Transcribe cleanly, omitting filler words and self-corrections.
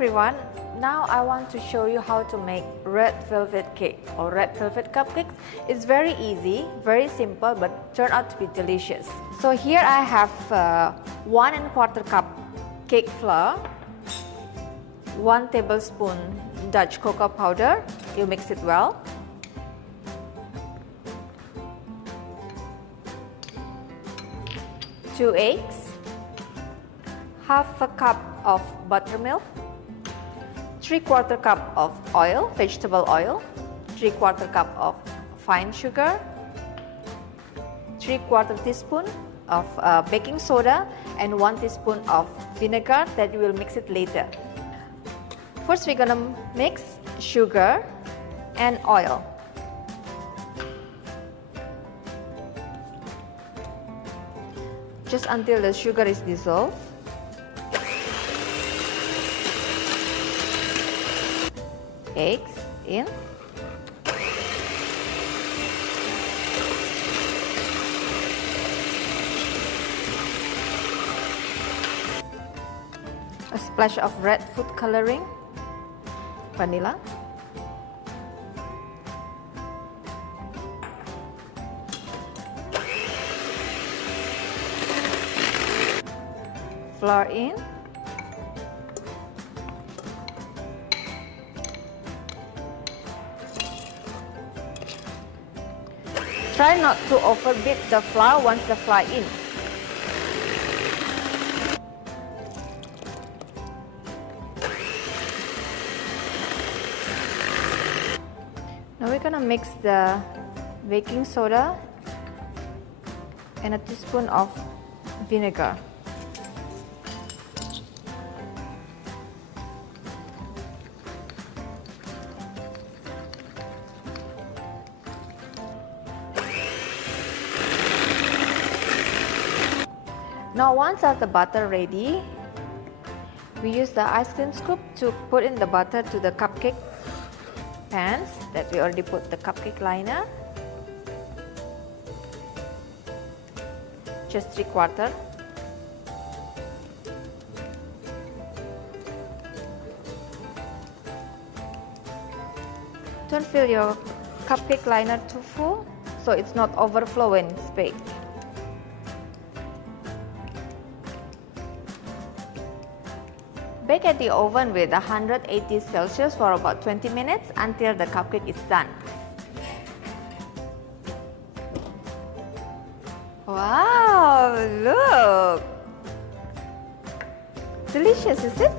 everyone, now I want to show you how to make red velvet cake or red velvet cupcakes. It's very easy, very simple, but turn out to be delicious. So here I have 1 1/4 cup cake flour, 1 tablespoon Dutch cocoa powder. You mix it well. 2 eggs, half a cup of buttermilk, 3/4 cup of oil, vegetable oil, 3/4 cup of fine sugar, 3/4 teaspoon of baking soda, and 1 teaspoon of vinegar that we will mix it later. First we're gonna mix sugar and oil. Just until the sugar is dissolved. Eggs in. A splash of red food coloring, vanilla. Flour in. Try not to overbeat the flour once the flour in. Now we're gonna mix the baking soda and a teaspoon of vinegar. Now once the butter ready, we use the ice cream scoop to put in the butter to the cupcake pans that we already put the cupcake liner. Just 3/4. Don't fill your cupcake liner too full so it's not overflow when it's baked. Bake at the oven with 180 Celsius for about 20 minutes until the cupcake is done. Wow, look! Delicious, is it?